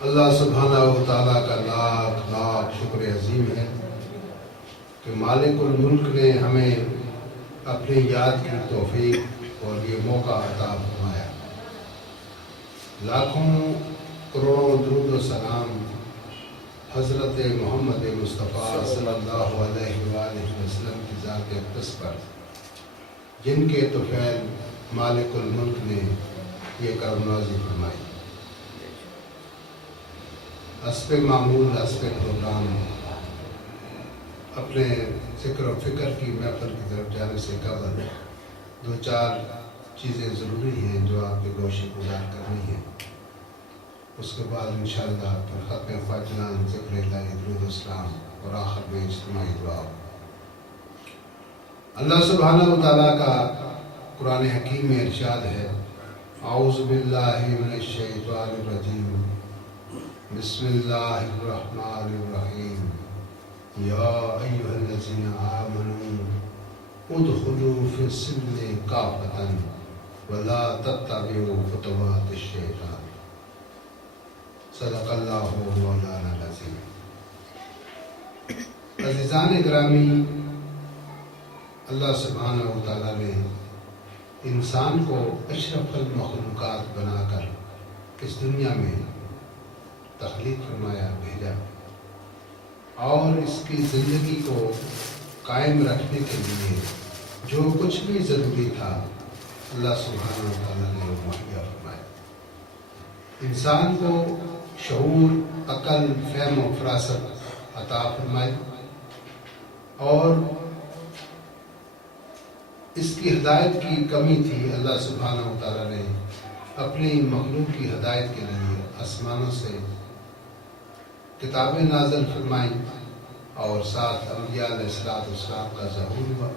اللہ سبحانہ و تعالیٰ کا لاکھ لاکھ شکر عظیم ہے کہ مالک الملک نے ہمیں اپنی یاد کی توفیق اور یہ موقع عطا فرمایا۔ لاکھوں کروڑوں درود و سلام حضرت محمد مصطفیٰ صلی اللہ علیہ وآلہ وسلم کی ذات اقدس پر، جن کے طفیل مالک الملک نے یہ کرم نوازی فرمائی۔ حسب معمول حسب پروگرام اپنے ذکر و فکر کی محفل کی طرف جانے سے قبل دو چار چیزیں ضروری ہیں جو آپ کے گوشے گزار کرنی ہیں۔ اس کے بعد انشاءاللہ پھر ختم فاتحہ، ذکر الہی، درود و اسلام اور آخر میں اجتماعی دعا۔ اللہ سبحانہ و تعالیٰ کا قرآن حکیم میں ارشاد ہے، اعوذ باللہ من الشیطان الرجیم، بسم اللہ الرحمن الرحیم، یا ایہا الذین آمنوا ادخلوا فی السلم کافۃ ولا تتبعوا خطوات الشیطان، صدق اللہ مولانا العظیم۔ عزیزان گرامی، اللہ سبحانہ و تعالیٰ نے انسان کو اشرف المخلوقات بنا کر اس دنیا میں تخلیق فرمایا، بھیجا، اور اس کی زندگی کو قائم رکھنے کے لیے جو کچھ بھی ضروری تھا اللہ سبحانہ و تعالیٰ نے وہ مہیا فرمایا۔ انسان کو شعور، عقل، فہم و فراست عطا فرمائی، اور اس کی ہدایت کی کمی تھی۔ اللہ سبحانہ و تعالیٰ نے اپنی مخلوق کی ہدایت کے لیے آسمانوں سے کتابیں نازل فرمائیں، اور ساتھ انبیاء علیہ السلام کا ظہور ہوا۔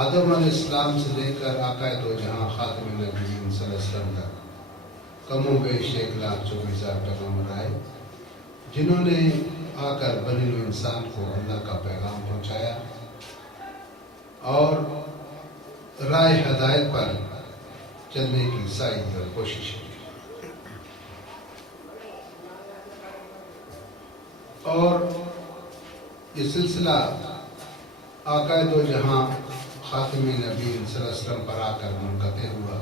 آدم علیہ السلام سے لے کر آقا دو جہاں خاتم النبیین صلی اللہ علیہ وسلم تک کم و بیش 1,24,000 پیغمبر آئے، جنہوں نے آ کر بنی نوع انسان کو اللہ کا پیغام پہنچایا اور راہ ہدایت پر چلنے کی سعی اور کوشش کی۔ اور یہ سلسلہ آقا دو جہاں خاتم نبیین صلی اللہ علیہ وسلم پر آ کر منقطع ہوا۔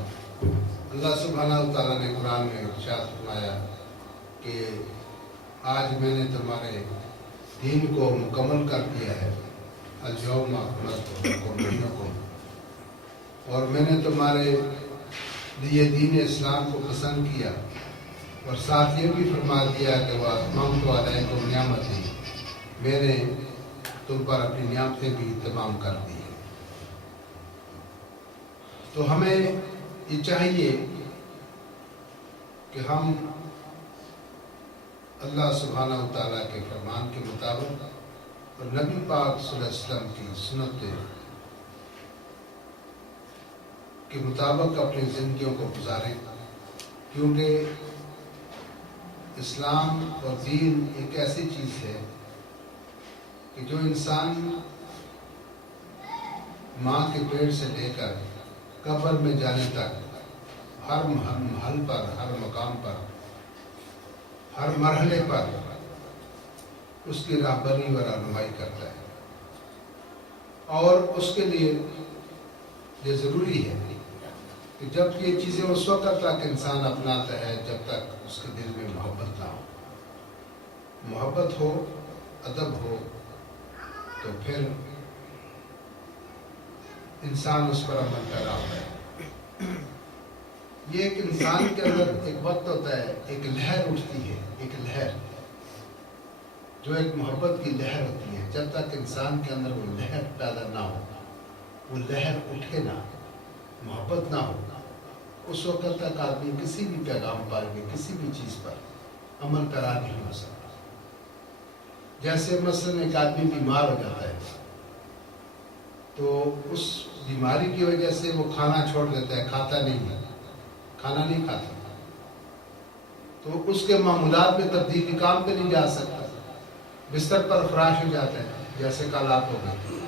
اللہ سبحانہ و تعالیٰ نے قرآن میں ارشاد فرمایا کہ آج میں نے تمہارے دین کو مکمل کر دیا ہے، الیوم اکملت لکم دینکم، اور میں نے تمہارے لیے دین اسلام کو پسند کیا، اور ساتھ یہ بھی فرما دیا کہ وَأَتْمَمْتُ عَلَيْكُمْ نِعْمَتِي، میں نے تم پر اپنی نعمتیں بھی تمام کر دی ہیں۔ تو ہمیں یہ چاہیے کہ ہم اللہ سبحانہ و تعالیٰ کے فرمان کے مطابق اور نبی پاک صلی اللہ علیہ وسلم کی سنت کے مطابق اپنی زندگیوں کو گزاریں، کیونکہ اسلام اور دین ایک ایسی چیز ہے کہ جو انسان ماں کے پیٹ سے لے کر قبر میں جانے تک ہر محل پر، ہر مقام پر، ہر مرحلے پر اس کی راہبری و رہنمائی کرتا ہے، اور اس کے لیے یہ ضروری ہے کہ جب یہ چیزیں اس وقت تک انسان اپناتا ہے جب تک اس کے دل میں محبت نہ ہو۔ محبت ہو، ادب ہو، تو پھر انسان اس پر عمل پیرا ہوتا ہے۔ یہ ایک انسان کے اندر ایک وقت ہوتا ہے، ایک لہر اٹھتی ہے، ایک لہر جو ایک محبت کی لہر ہوتی ہے۔ جب تک انسان کے اندر وہ لہر پیدا نہ ہو، وہ لہر اٹھے نہ، محبت نہ ہو، اس وقت تک آدمی کسی بھی پیغام پر، کسی بھی چیز پر عمل پیرا نہیں ہو سکتا۔ جیسے مثلاً ایک آدمی بیمار ہو جاتا ہے تو اس بیماری کی وجہ سے وہ کھانا چھوڑ دیتا ہے، کھاتا نہیں ہے، کھانا نہیں کھاتا، تو اس کے معمولات میں تبدیلی، کام پہ نہیں جا سکتا، بستر پر فراش ہو جاتا ہے، جیسے کل آپ ہو گئے،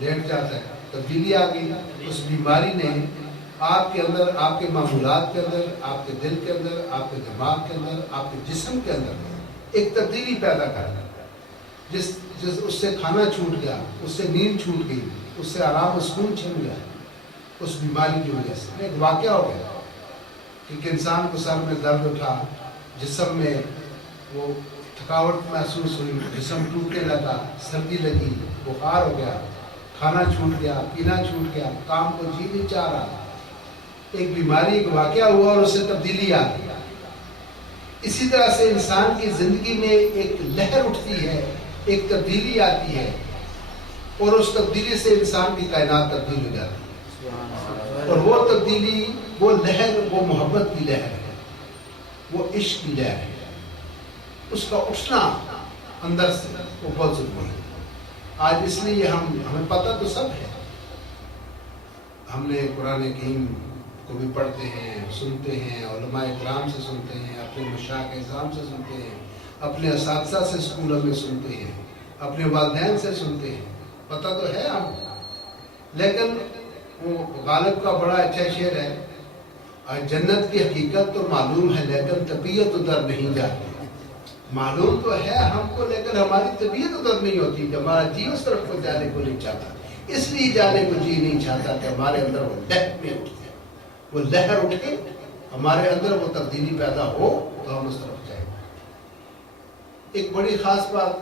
لیٹ جاتا ہے، تبدیلی آ گئی۔ اس بیماری نے آپ کے اندر، آپ کے معمولات کے اندر، آپ کے دل کے اندر، آپ کے دماغ کے اندر، آپ کے جسم کے اندر ایک تبدیلی پیدا کرنا. جس اس سے کھانا چھوٹ گیا، اس سے نیند چھوٹ گئی، اس سے آرام و سکون چھن گیا اس بیماری کی وجہ سے. ایک واقعہ ہو گیا کہ ایک انسان کو سر میں درد اٹھا، جسم میں وہ تھکاوٹ محسوس ہوئی، جسم ٹوٹنے لگا، سردی لگی، بخار ہو گیا، کھانا چھوٹ گیا، پینا چھوٹ گیا، کام کو جی نہیں چاہ رہا. ایک بیماری، ایک واقعہ ہوا اور اس سے تبدیلی آ گئی. اسی طرح سے انسان کی زندگی میں ایک لہر اٹھتی ہے، ایک تبدیلی آتی ہے، اور اس تبدیلی سے انسان کی کائنات تبدیل ہو جاتی ہے. اور وہ تبدیلی، وہ لہر، وہ محبت کی لہر ہے، وہ عشق کی لہر ہے. اس کا اٹھنا اندر سے وہ بہت ضروری ہے. آج اس لیے ہمیں پتہ تو سب ہے، ہم نے قرآن کریم کو بھی پڑھتے ہیں، سنتے ہیں، علماء کرام سے سنتے ہیں، اپنے مشائخ اعظام سے سنتے ہیں، اپنے اساتذہ سے اسکولوں میں سنتے ہیں، اپنے والدین سے سنتے ہیں، پتہ تو ہے ہم. لیکن وہ غالب کا بڑا اچھا شعر ہے، جنت کی حقیقت تو معلوم ہے لیکن طبیعت ادھر نہیں جاتی. معلوم تو ہے ہم کو لیکن ہماری طبیعت ادھر نہیں ہوتی کہ ہمارا جی اس طرف کو جانے کو نہیں چاہتا. اس لیے جانے کو جی نہیں چاہتا کہ ہمارے اندر وہ لہر میں اٹھتے، وہ لہر اٹھے، ہمارے اندر وہ تبدیلی پیدا ہو تو ہم اس طرف جائیں. ایک بڑی خاص بات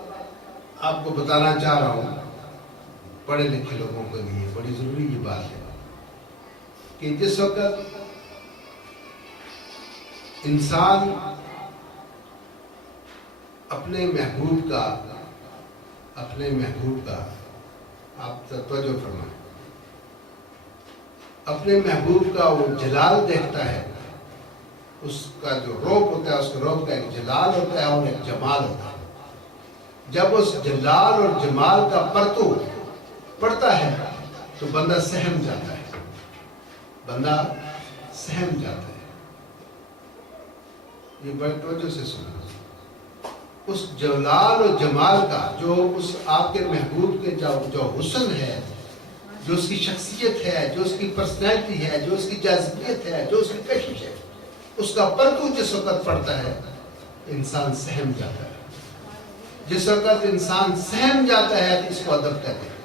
آپ کو بتانا چاہ رہا ہوں، پڑھے لکھے لوگوں کے لیے بڑی ضروری یہ بات ہے کہ جس وقت انسان اپنے محبوب کا آپ توجہ فرمائیں، اپنے محبوب کا وہ جلال دیکھتا ہے، اس کا جو روپ ہوتا ہے، اس کے روپ کا ایک جلال ہوتا ہے اور ایک جمال ہوتا ہے. جب اس جلال اور جمال کا پرتو پڑتا ہے تو بندہ سہم جاتا ہے، بندہ سہم جاتا ہے. یہ بڑی توجہ سے سننا. اس جلال اور جمال کا، جو اس آپ کے محبوب کے جو حسن ہے، جو اس کی شخصیت ہے، جو اس کی پرسنالٹی ہے، جو اس کی جاذبیت ہے، جو اس کی کشش ہے، اس کا پرتو جس وقت پڑتا ہے انسان سہم جاتا ہے. جس وقت انسان سہم جاتا ہے تو اس کو ادب کہتے ہیں،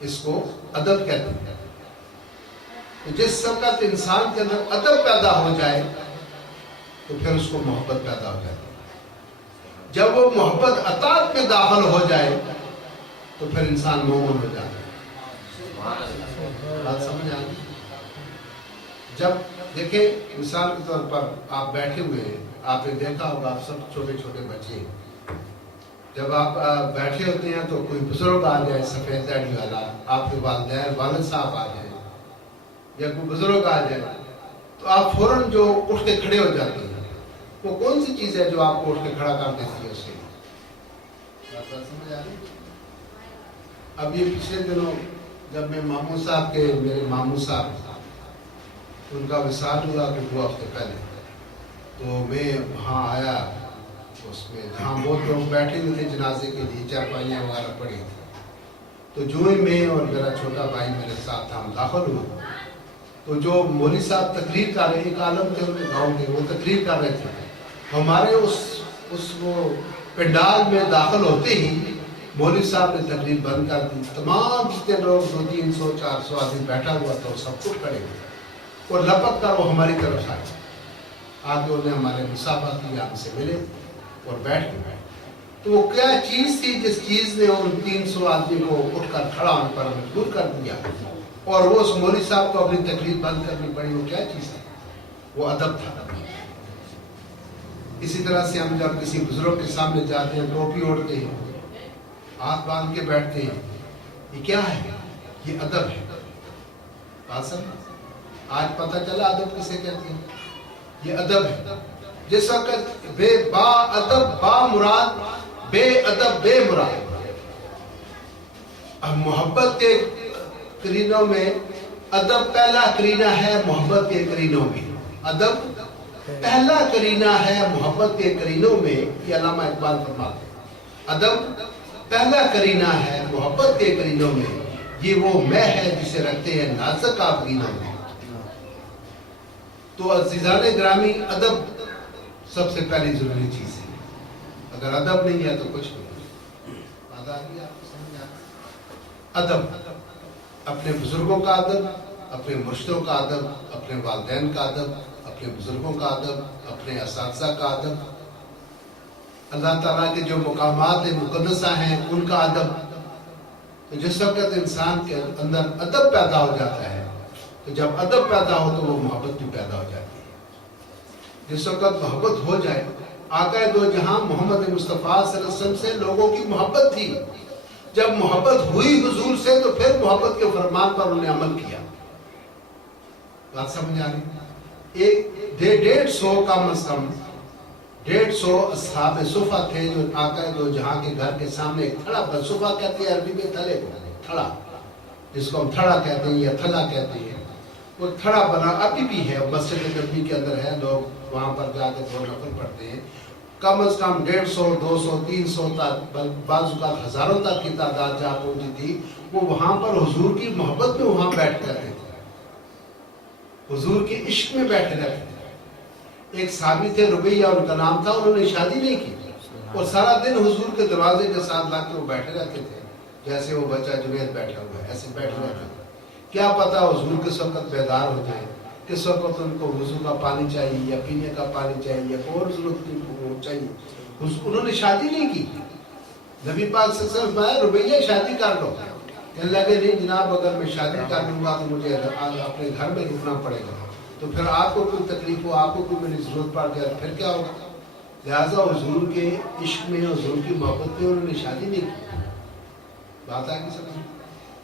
اس کو ادب کہتے ہیں. جس وقت انسان کے اندر ادب پیدا ہو جائے تو پھر اس کو محبت پیدا ہو جائے. جب وہ محبت اطاعت میں داخل ہو جائے تو پھر انسان مومن ہو جاتا ہے. بات سمجھ آ گئی؟ جب دیکھیں مثال کے طور پر آپ بیٹھے ہوئے ہیں، آپ نے دیکھا ہوگا، آپ سب چھوٹے چھوٹے بچے، جب آپ بیٹھے ہوتے ہیں تو کوئی بزرگ آ جائے سفید داڑھی والا، آپ کے والد صاحب آ جائیں یا کوئی بزرگ آ جائے تو آپ فوراً جو اٹھ کے کھڑے ہو جاتے ہیں. وہ کون سی چیز ہے جو آپ کو اٹھ کے کھڑا کر دیتی ہے؟ اس سے سمجھ آ رہی؟ اب یہ پچھلے دنوں جب میں میرے ماموں صاحب ان کا وصال ہوا کہ 2 ہفتے پہلے، تو میں وہاں آیا، اس میں جہاں بہت لوگ بیٹھے ہوئے تھے جنازے کے لیے، چارپائیاں وغیرہ پڑی تھی. تو جو ہی میں اور میرا چھوٹا بھائی میرے ساتھ ہم داخل ہوئے تو جو مولوی صاحب تقریر کر رہے، ایک عالم تھے ان کے گاؤں کے، وہ تقریر کر رہے تھے. ہمارے اس وہ پنڈال میں داخل ہوتے ہی مولوی صاحب نے تقریر بند کر دی. تمام جتنے لوگ 200 300 400 آدمی بیٹھا ہوا تھا وہ سب کچھ کھڑے ہوئے اور لپک کر وہ ہماری طرف آئے. آگے انہیں ہمارے مسافہ کی، ہم سے ملے اور بیٹھ گئے. تو وہ کیا چیز تھی جس چیز نے ان 300 آدمی کو اٹھ کر کھڑا ہونے پر مجبور کر دیا اور وہ اس مولوی صاحب کو اپنی تقریر بند کرنی پڑی؟ وہ کیا چیز تھی؟ وہ ادب تھا. اسی طرح سے ہم جب کسی بزرگ کے سامنے جاتے ہیں، ٹوپی اوڑھتے ہیں، ہاتھ باندھ کے بیٹھتے ہیں، یہ کیا ہے؟ یہ ادب ہے. آج پتہ چلا ادب کسے کہتے ہیں؟ یہ ادب ہے. جس وقت با ادب با مراد، بے ادب بے مراد. اب محبت کے قرینوں میں ادب پہلا قرینہ ہے، محبت کے قرینوں میں ادب پہلا قرینہ ہے. محبت کے قرینوں میں یہ علامہ اقبال فرماتے ہیں ادب پہلا قرینہ ہے محبت کے قرینوں میں. یہ وہ میں ہے جسے رکھتے ہیں نازک آفرینوں میں. تو عزیزان گرامی ادب سب سے پہلی ضروری چیز ہے. اگر ادب نہیں ہے تو کچھ نہیں. بات آ گئی آپ کو سمجھ آ گئی؟ ادب، اپنے بزرگوں کا ادب، اپنے مرشدوں کا ادب، اپنے والدین کا ادب، اپنے بزرگوں کا ادب، اپنے اساتذہ کا ادب، اللہ تعالیٰ کے جو مقامات مقدسہ ہیں ان کا ادب. تو جس وقت انسان کے اندر ادب پیدا ہو جاتا ہے تو جب ادب پیدا ہو تو وہ محبت بھی پیدا ہو جاتی ہے. جس وقت محبت ہو جائے، آقا دو جہاں محمد مصطفیٰ صلی اللہ علیہ وسلم سے لوگوں کی محبت تھی. جب محبت ہوئی حضور سے تو پھر محبت کے فرمان پر انہوں نے عمل کیا. بات سمجھ آ رہی؟ ایک 150 کم از کم 150 اصحاب صفہ تھے جو آقا دو جہاں کے گھر کے سامنے ایک تھڑا پر، صفہ کہتے ہیں عربی میں تھلے کو، تھڑا جس کو ہم تھڑا کہتے ہیں یا تھلا کہتے ہیں، وہ تھڑا بنا ابھی بھی ہے. مسجد نبوی کے اندر ہے، لوگ وہاں پر جا کے دو نفل پڑھتے ہیں. کم از کم 150 200 300 تک، بعض اوقات ہزاروں تک کی تعداد جہاں پہنچی تھی. وہ وہاں پر حضور کی محبت میں وہاں بیٹھ کر رہتے تھے، حضور کے عشق میں بیٹھے رہتے تھے. ایک صحابی تھے ربیہ ان کا نام تھا، انہوں نے شادی نہیں کی اور سارا دن حضور کے دروازے کے ساتھ لا کے وہ بیٹھے رہتے تھے. جیسے وہ بچہ جنید بیٹھا ہوا ہے ایسے بیٹھے رہتے تھے. کیا پتا حضور کس وقت بیدار ہو جائے، کس وقت ان کو وضو کا پانی چاہیے یا پینے کا پانی چاہیے یا کوئی اور ضرورت چاہیے. انہوں نے شادی نہیں کی. نبی پاک صلی اللہ علیہ وسلم ربیہ شادی کر لو. کہنے لگے نہیں جناب، اگر میں شادی کر لوں گا تو مجھے اپنے گھر میں رکنا پڑے گا، تو پھر آپ کو کوئی تکلیف ہو، آپ کو کوئی میری ضرورت پڑ جائے پھر کیا ہوگا. لہٰذا حضور کے عشق میں، حضور کی محبت میں انہوں نے شادی نہیں کی. بات آگے سمجھ.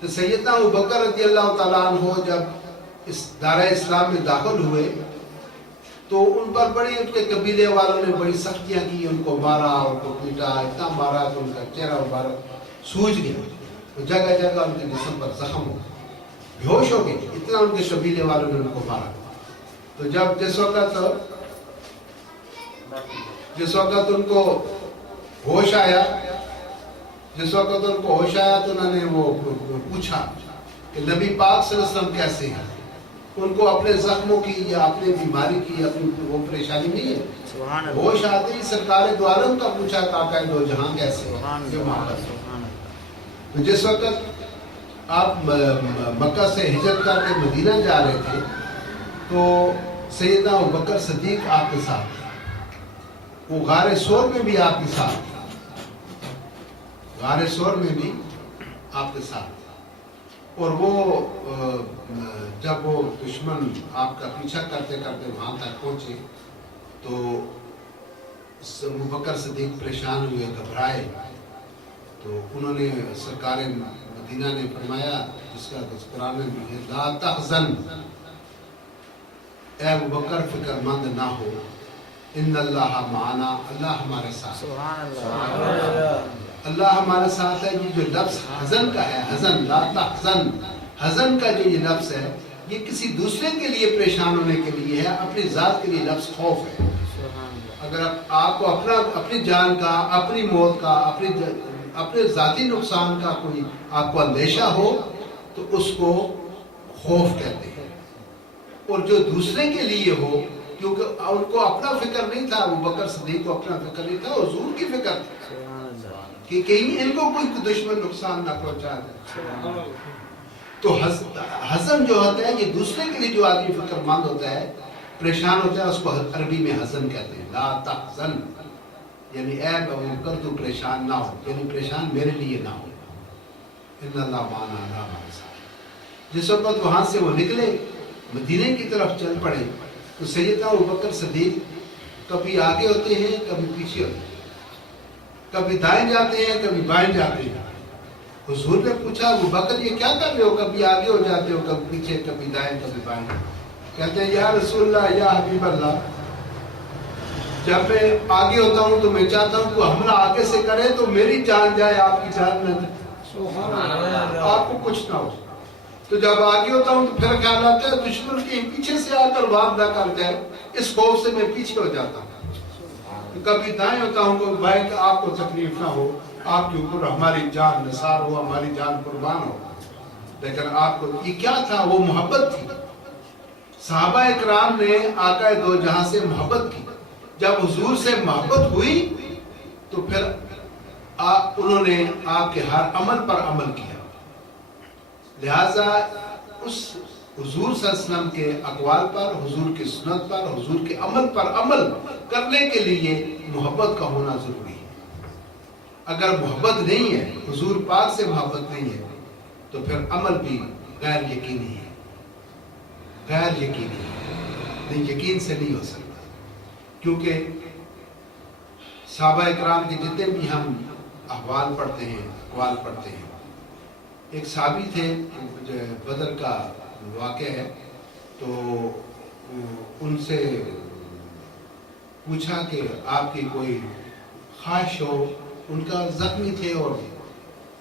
تو سیدنا ابوبکر رضی اللہ تعالیٰ عنہ جب اس دارہ اسلام میں داخل ہوئے تو ان پر بڑی، ان کے قبیلے والوں نے بڑی سختیاں کی، ان کو مارا، ان کو پیٹا، اتنا مارا کہ ان کا چہرہ مبارک سوج گیا. جگہ جگہ ان کے جسم پر زخم ہو، بے ہوش ہو گئے، اتنا ان کے قبیلے والوں نے ان کو مارا. تو جب جس وقت ان کو ہوش آیا، تو انہوں نے وہ پوچھا کہ نبی پاک صلی اللہ علیہ وسلم کیسے ہیں. ان کو اپنے زخموں کی یا اپنے بیماری کی اپنی وہ پریشانی نہیں ہے. ہوش آتے ہی سرکار دو عالم کا پوچھا کہ آقا دو جہاں کیسے ہیں. تو جس وقت آپ مکہ سے ہجرت کر کے مدینہ جا رہے تھے تو سیدنا ابوبکر صدیق آپ کے ساتھ، وہ غار ثور میں بھی آپ کے ساتھ، غار ثور میں بھی آپ کے ساتھ. اور وہ جب وہ دشمن آپ کا پیچھا کرتے کرتے وہاں تک پہنچے تو ابوبکر صدیق پریشان ہوئے، گھبرائے. تو انہوں نے سرکار مدینہ نے فرمایا، جس کا قرآن میں بھی ہے، لا تحزن، اے ابوبکر فکر مند نہ ہو، ان اللہ معنا، اللہ ہمارے ساتھ، اللہ ہمارے ساتھ ہے. یہ جو لفظ حزن کا ہے، حزن، لا تحزن، حزن کا جو یہ لفظ ہے یہ کسی دوسرے کے لیے پریشان ہونے کے لیے ہے، اپنی ذات کے لیے لفظ خوف ہے. اگر آپ کو اپنی جان کا، اپنی موت کا، اپنے ذاتی نقصان کا کوئی آپ کو اندیشہ ہو تو اس کو خوف کہتے ہیں. اور جو دوسرے کے لیے ہو، کیونکہ ان کو اپنا فکر نہیں تھا، ابوبکر صدیق کو اپنا فکر نہیں تھا، حضور کی فکر تھی کہ کہیں ان کو کوئی دشمن نقصان نہ پہنچا دے. تو حزن جو ہوتا ہے یہ دوسرے کے لیے جو آدمی فکر مند ہوتا ہے، پریشان ہوتا ہے، اس کو عربی میں حزن کہتے ہیں. لا تحزن یعنی اے ابوبکر تو پریشان نہ ہو، یعنی پریشان میرے لیے نہ ہو. ان اللہ معنا، اللہ ہمارے ساتھ. جس وقت وہاں سے وہ نکلے مدینے کی طرف چل پڑے تو سیدنا ابوبکر صدیق کبھی آگے ہوتے ہیں، کبھی پیچھے ہوتے ہیں، کبھی دائیں جاتے ہیں، کبھی بائیں جاتے ہیں. حضور نے پوچھا ابوبکر یہ کیا کر رہے ہو، کبھی آگے ہو جاتے ہو، کبھی پیچھے، کبھی دائیں کبھی بائیں. کہتے ہیں یا رسول اللہ، یا حبیب اللہ، جب میں آگے ہوتا ہوں تو میں چاہتا ہوں کہ حملہ آگے سے کرے تو میری جان جائے، آپ کی جان نہ جائے، آپ کو کچھ نہ ہو. تو جب آگے ہوتا ہوں تو پھر خیال آتا ہے دشمن کے پیچھے سے آ کر وار نہ کر جائے، اس خوف سے میں پیچھے ہو جاتا ہوں. کبھی دائیں ہوتا ہوں کہ بھائی کہ آپ کو تکلیف نہ ہو، آپ کے اوپر ہماری جان نثار ہو، ہماری جان قربان ہو. لیکن آپ کو یہ کیا تھا، وہ محبت تھی. صحابہ اکرام نے آقا دو جہاں سے محبت کی. جب حضور سے محبت ہوئی تو پھر انہوں نے آپ کے ہر عمل پر عمل کیا. لہذا اس حضور صلی اللہ علیہ وسلم کے اقوال پر، حضور کی سنت پر، حضور کے عمل پر عمل کرنے کے لیے محبت کا ہونا ضروری ہے. اگر محبت نہیں ہے، حضور پاک سے محبت نہیں ہے، تو پھر عمل بھی غیر یقینی ہے. غیر یقینی ہے، نہیں، یقین سے نہیں ہو سکتا. کیونکہ صحابہ اکرام کے جتنے بھی ہم احوال پڑھتے ہیں، اقوال پڑھتے ہیں، ایک صحابی تھے جو بدر کا واقعہ ہے، تو ان سے پوچھا کہ آپ کی کوئی خواہش ہو. ان کا زخمی تھے اور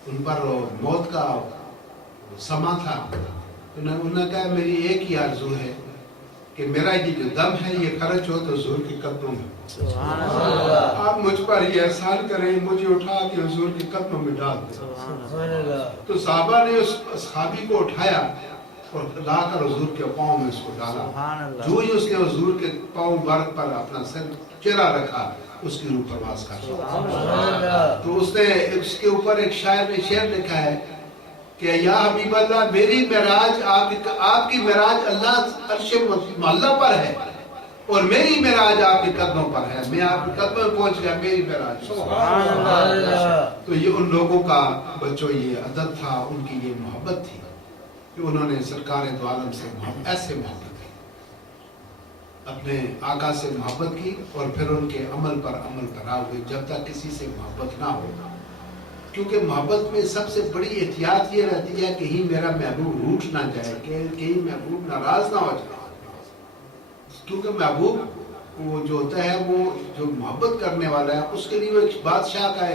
ان پر موت کا سما تھا. انہوں نے کہا میری ایک ہی آرزو ہے کہ میرا یہ جو دم ہے یہ خرچ ہو تو حضور کے قدموں میں. آپ مجھ پر یہ احسان کریں، مجھے اٹھا کے حضور کے قدموں میں ڈال دیں. تو صحابہ نے اس صحابی کو اٹھایا اور لا کر حضور کے پاؤں میں اس کو ڈالا. جو ہی اس نے حضور کے پاؤں مبارک پر اپنا سر چہرہ رکھا، اس کی روح پرواز کر گئی. تو اس نے اس کے اوپر ایک شاعر نے شعر لکھا ہے کہ یا حبیب اللہ، میری معراج آپ کی معراج اللہ عرش معلیٰ پر ہے اور میری معراج آپ کے قدموں پر ہے. میں آپ کے قدموں میں پہنچ گیا، میری معراج. تو یہ ان لوگوں کا بچوں یہ عدد تھا، ان کی یہ محبت تھی کہ انہوں نے سرکار دو عالم سے ایسے محبت کی، اپنے آقا سے محبت کی اور پھر ان کے عمل پر عمل کرا ہوئے جب تک کسی سے محبت نہ ہو. کیونکہ محبت میں سب سے بڑی احتیاط یہ رہتی ہے کہ کہیں میرا محبوب روٹھ نہ جائے، کہیں محبوب ناراض نہ ہو جائے. کیونکہ محبوب وہ جو ہوتا ہے، وہ جو محبت کرنے والا ہے، اس کے لیے وہ ایک بادشاہ کا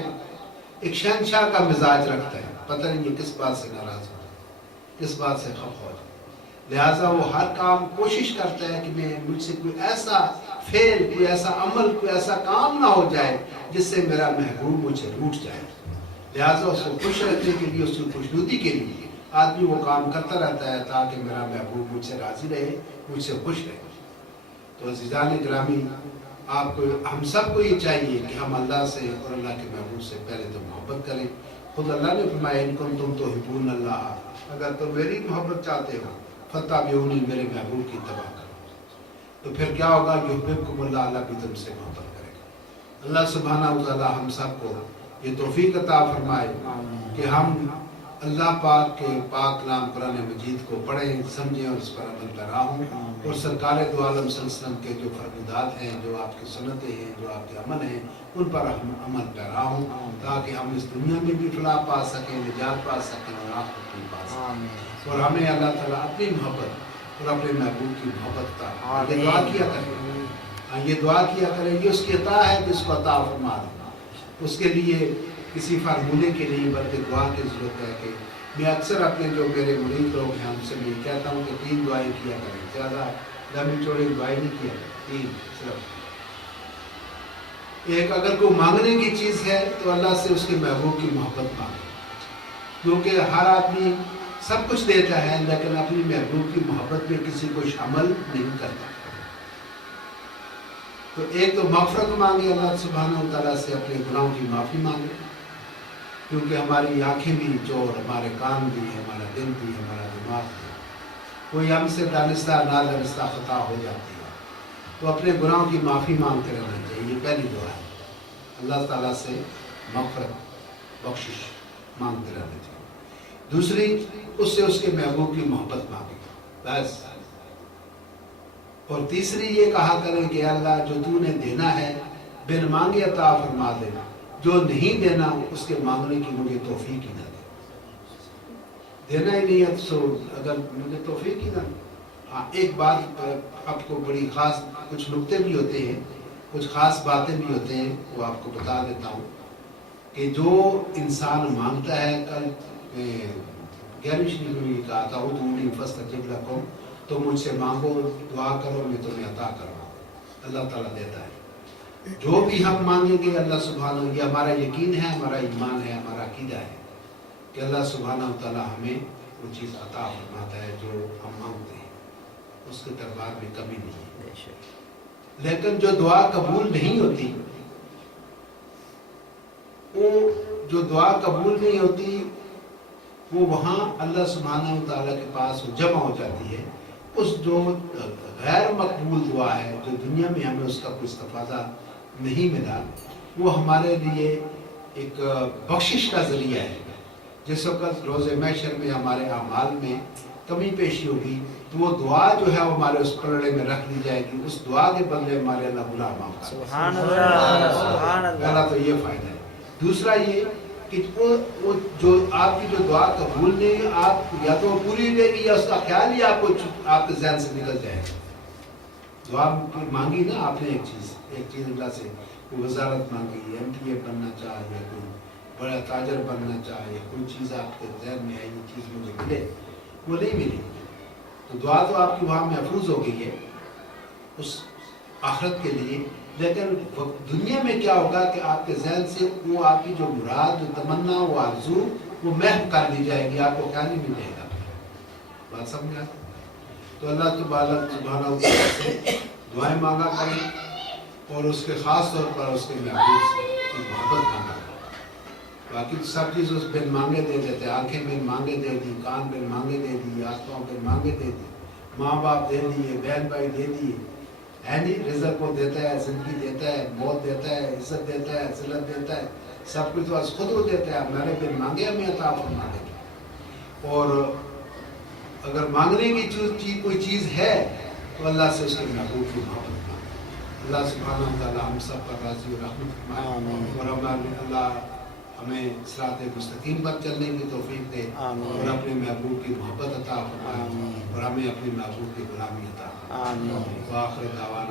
ایک شہنشاہ کا مزاج رکھتا ہے. پتہ نہیں یہ کس بات سے ناراض ہو جائے، کس بات سے خفا ہو جائے. لہٰذا وہ ہر کام کوشش کرتا ہے کہ مجھ سے کوئی ایسا فعل، کوئی ایسا عمل، کوئی ایسا کام نہ ہو جائے جس سے میرا محبوب مجھ سے روٹھ جائے. لہٰذا اس کو خوش رکھنے کے لیے، اس کی خوشنودی کے لیے آدمی وہ کام کرتا رہتا ہے تاکہ میرا محبوب مجھ سے راضی رہے، مجھ سے خوش رہے. تو عزیزان گرامی، آپ کو، ہم سب کو یہ چاہیے کہ ہم اللہ سے اور اللہ کے محبوب سے پہلے تو محبت کریں. خود اللہ نے فرمایا ان کنتم تحبون اللہ، اگر تم میری محبت چاہتے ہو فاتبعونی، میرے محبوب کی اتباع کرو. تو پھر کیا ہوگا؟ یحببکم اللہ، اللہ بھی تم سے محبت کرے گا. اللہ سبحانہ و تعالی ہم سب کو یہ توفیق عطا فرمائے کہ ہم اللہ پاک کے پاک کلام قرآن مجید کو پڑھیں، سمجھیں اور اس پر عمل پیرا ہوں، اور سرکار دو عالم صلی اللہ علیہ وسلم کے جو فرمودات ہیں، جو آپ کی سنتیں ہیں، جو آپ کے عمل ہیں، ان پر ہم عمل پیرا ہوں تاکہ ہم اس دنیا میں بھی فلاح پا سکیں، نجات پا سکیں اور آخرت میں پا سکیں. اور ہمیں اللہ تعالیٰ اپنی محبت اور اپنے محبوب کی محبت کا یہ دعا کیا کریں، یہ دعا کیا کریں. یہ اس کی عطا ہے کہ اس کو عطا فرما دیں. اس کے لیے کسی فارمولے کے نہیں بلکہ دعا کی ضرورت ہے. کہ میں اکثر اپنے جو میرے مرید لوگ ہیں ان سے میں کہتا ہوں کہ 3 دعائیں کیا کریں، زیادہ لمبی چوڑی دعائیں نہیں کیا کریں، 3 صرف. ایک، اگر کوئی مانگنے کی چیز ہے تو اللہ سے اس کے محبوب کی محبت مانگے، کیونکہ ہر آدمی سب کچھ دیتا ہے لیکن اپنی محبوب کی محبت میں کسی کو شامل نہیں کرتا. تو ایک تو مغفرت مانگے اللہ سبحانہ و تعالیٰ سے، اپنے گناہوں کی معافی مانگے، کیونکہ ہماری آنکھیں بھی چور، ہمارے کان بھی، ہمارا دل بھی، ہمارا دماغ بھی، کوئی ہم سے دانستہ نادانستہ خطا ہو جاتی ہے. تو اپنے گناہوں کی معافی مانگتے رہنا چاہیے. یہ پہلی دعا ہے، اللہ تعالیٰ سے مغفرت، بخشش مانگتے رہنا چاہیے. دوسری، اس سے اس کے محبوب کی محبت مانگے بس. اور تیسری یہ کہا کریں کہ اللہ جو تو نے دینا ہے بن مانگے عطا فرما دے، جو نہیں دینا اس کے مانگنے کی مجھے توفیق ہی نہ دے. دینا ہی نہیں ہے تو اگر مجھے توفیق ہی نہ دے. ہاں، ایک بات آپ کو بڑی خاص، کچھ نکتے بھی ہوتے ہیں، کچھ خاص باتیں بھی ہوتے ہیں، وہ آپ کو بتا دیتا ہوں کہ جو انسان مانگتا ہے، کل 11ویں شریف میں یہ کہا تھا ادعونی فاستجب لکم، تو مجھ سے مانگو، دعا کرو، میں تمہیں عطا کروں. اللہ تعالیٰ دیتا ہے. جو بھی ہم مانگیں گے اللہ سبحانہ، یہ ہمارا یقین ہے، ہمارا ایمان ہے، ہمارا عقیدہ ہے کہ اللہ سبحانہ و تعالیٰ ہمیں وہ چیز عطا فرماتا ہے جو ہم مانگتے ہیں. اس کے دربار میں کمی نہیں ہے. لیکن جو دعا قبول نہیں ہوتی، وہ جو دعا قبول نہیں ہوتی وہ وہاں اللہ سبحانہ و تعالیٰ کے پاس جمع ہو جاتی ہے. اس جو غیر مقبول دعا ہے، جو دنیا میں ہمیں اس کا کوئی استفادہ نہیں ملا، وہ ہمارے لیے ایک بخشش کا ذریعہ ہے. جس وقت روز محشر میں ہمارے اعمال میں کمی پیشی ہوگی تو وہ دعا جو ہے وہ ہمارے اس پلڑے میں رکھ لی جائے گی، اس دعا کے بدلے ہمارے اللہ گناہ معاف کرے. سبحان اللہ، سبحان اللہ. پہلا تو یہ فائدہ ہے. دوسرا یہ کہ وہ جو آپ کی جو دعا قبول نہیں، آپ یا تو وہ پوری رہے گی یا اس کا خیال ہی آپ کو آپ کے ذہن سے نکل جائے گا. دعا مانگی نا آپ نے ایک چیز اللہ سے، کوئی وزارت مانگی، MTA بننا چاہے یا کوئی بڑا تاجر بننا چاہے، کوئی چیز آپ کے ذہن میں ہے یہ چیز مجھے ملے، وہ نہیں ملی، تو دعا تو آپ کی وہاں محفوظ ہو گئی ہے اس آخرت کے لیے. لیکن دنیا میں کیا ہوگا کہ آپ کے ذہن سے وہ آپ کی جو مراد، جو تمنا، وہ آرزو وہ محو کر دی جائے گی، آپ کو کیا نہیں ملے گا. بات سمجھ آ؟ تو اللہ سبحانہ و تعالیٰ سے دعائیں مانگا کریں اور اس کے خاص طور پر اس کے محبوب کی محبت مانگا کریں. باقی سب چیز اس بن مانگے دے دیتے، آنکھیں بن مانگے دے دی، کان بن مانگے دے دی، آنکھوں بن مانگے دے دی، ماں باپ دے دیے، بہن بھائی دے دیے، ہے نہیں. رزق کو دیتا ہے، زندگی دیتا ہے، موت دیتا ہے، عزت دیتا ہے، ذلت دیتا ہے، سب کچھ تو خود وہ دیتا ہے. میں نے بن مانگے ہمیں عطا فرما دے گا. اور اگر مانگنے کی چیز کوئی چیز ہے تو اللہ سے اس کے محبوب کی محبت مانگے. اللہ سبحانہ و تعالیٰ ہم سب پر راضی و رحمت فرمائے اور ہمارے اللہ ہمیں صراط مستقیم پر چلنے کی توفیق دے اور اپنے محبوب کی محبت عطا فرمائے اور ہمیں اپنے محبوب کی غلامی عطا فرمائے. وآخر دعوانا